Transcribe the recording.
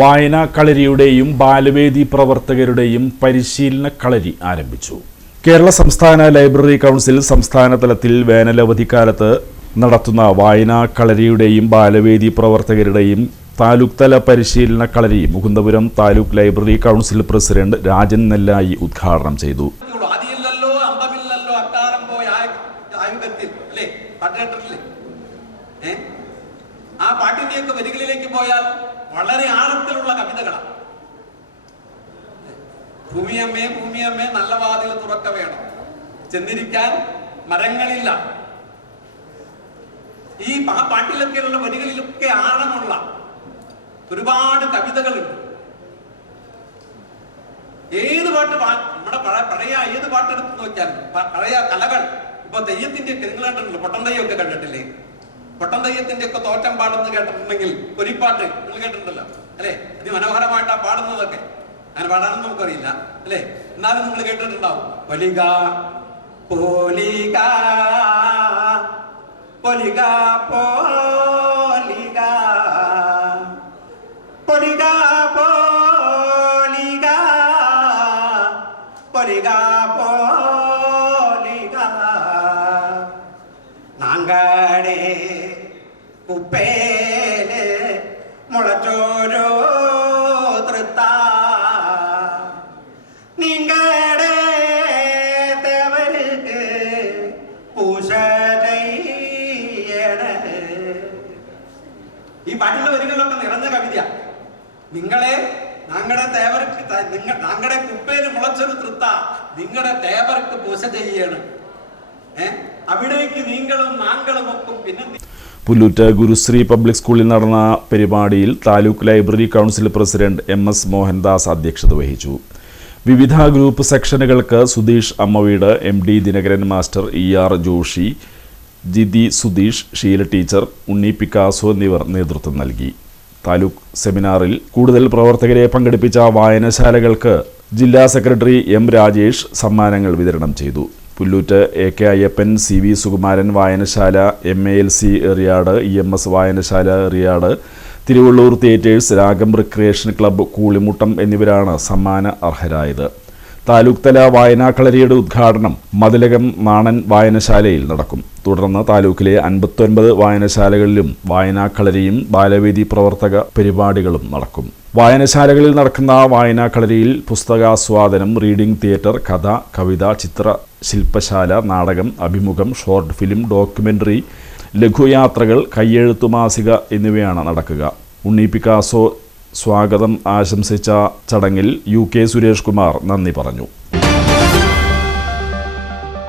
വായനാ കളരിയുടെയും ബാലവേദി പ്രവർത്തകരുടെയും പരിശീലന കളരി ആരംഭിച്ചു. കേരള സംസ്ഥാന ലൈബ്രറി കൗൺസിൽ സംസ്ഥാന തലത്തിൽ വേനലവധിക്കാലത്ത് നടത്തുന്ന വായനാ കളരിയുടെയും ബാലവേദി പ്രവർത്തകരുടെയും താലൂക്ക് തല പരിശീലന കളരി Mukundapuram taluk library council president Rajan Nellayi ഉദ്ഘാടനം ചെയ്തു. ആ പാട്ടിന്റെയൊക്കെ വരികളിലേക്ക് പോയാൽ വളരെ ആഴത്തിലുള്ള കവിതകളാണ്. ഭൂമിയമ്മേ ഭൂമിയമ്മേ നല്ല വാതിൽ തുറക്ക വേണം, ചെന്നിരിക്കാൻ മരങ്ങളില്ല. ഈ പാട്ടിലൊക്കെയുള്ള വരികളിലൊക്കെ ആഴമുള്ള ഒരുപാട് കവിതകളുണ്ട്. ഏത് പാട്ട് നമ്മുടെ പഴയ ഏത് പാട്ടെടുത്ത് നോക്കിയാലും പഴയ കലകൾ, ഇപ്പൊ തെയ്യത്തിന്റെ നിങ്ങൾ പൊട്ടൻ തെയ്യമൊക്കെ കണ്ടിട്ടില്ലേ? പൊട്ടൻ തെയ്യത്തിന്റെ ഒക്കെ തോറ്റം പാടുന്നത് കേട്ടിട്ടുണ്ടെങ്കിൽ പൊരിപ്പാട്ട് നിങ്ങൾ കേട്ടിട്ടുണ്ടല്ലോ അല്ലെ? അതിമനോഹരമായിട്ടാ പാടുന്നതൊക്കെ. അങ്ങനെ പാടാനൊന്നും നമുക്കറിയില്ല അല്ലെ? എന്നാലും നിങ്ങൾ കേട്ടിട്ടുണ്ടാവും. പൊലിക പോലിക പൊലിക പോലിക പൊലിക പോലിക പൊലിക പോലിക നാങ്കാടേ ഉപ്പേലെ മുളച്ചോരോ തൃത്ത നിങ്ങളുടെ തേവർക്ക് പൂശ ചെയ്യണേ. ഈ പാട്ടിലെ വരികളിലൊക്കെ നിറഞ്ഞ കവിത. നിങ്ങളെ ഞങ്ങളുടെ തേവർക്ക് ഞങ്ങളുടെ കുപ്പേല് മുളച്ചൊരു തൃത്ത നിങ്ങളുടെ തേവർക്ക് പൂശ ചെയ്യണം. അവിടേക്ക് നീങ്ങളും നാങ്കളും ഒക്കെ. പിന്നെ പുല്ലൂറ്റ് ഗുരുശ്രീ പബ്ലിക് സ്കൂളിൽ നടന്ന പരിപാടിയിൽ taluk library council president MS Mohandas അധ്യക്ഷത വഹിച്ചു. വിവിധ ഗ്രൂപ്പ് സെക്ഷനുകൾക്ക് Sudheesh Ammaveedu, MD Dinakaran master, ER Joshi, Jithi Sudheesh, Sheela teacher, Unni Picasso എന്നിവർ നേതൃത്വം നൽകി. താലൂക്ക് സെമിനാറിൽ കൂടുതൽ പ്രവർത്തകരെ പങ്കെടുപ്പിച്ച വായനശാലകൾക്ക് ജില്ലാ സെക്രട്ടറി M രാജേഷ് സമ്മാനങ്ങൾ വിതരണം ചെയ്തു. പുല്ലൂറ്റ് AK അയ്യപ്പൻ, CV സുകുമാരൻ വായനശാല, MALC എറിയാട്, EMS വായനശാല എറിയാട്, തിരുവള്ളൂർ തിയേറ്റേഴ്സ്, രാഗം റിക്രിയേഷൻ ക്ലബ്ബ് കൂളിമുട്ടം എന്നിവരാണ് സമ്മാന അർഹരായത്. താലൂക്ക് തല വായനാ കളരിയുടെ ഉദ്ഘാടനം മതിലകം നാണൻ വായനശാലയിൽ നടക്കും. തുടർന്ന് താലൂക്കിലെ 59 വായനശാലകളിലും വായനാ കളരിയും ബാലവേദി പ്രവർത്തക പരിപാടികളും നടക്കും. വായനശാലകളിൽ നടക്കുന്ന വായനാ കളരിയിൽ പുസ്തകാസ്വാദനം, റീഡിംഗ് തിയേറ്റർ, കഥ, കവിത, ചിത്ര ശില്പശാല, നാടകം, അഭിമുഖം, ഷോർട്ട് ഫിലിം, ഡോക്യുമെൻ്ററി, ലഘുയാത്രകൾ, കയ്യെഴുത്തു മാസിക എന്നിവയാണ് നടക്കുക. ഉണ്ണി പിക്കാസോ സ്വാഗതം ആശംസിച്ച ചടങ്ങിൽ UK സുരേഷ് കുമാർ നന്ദി പറഞ്ഞു.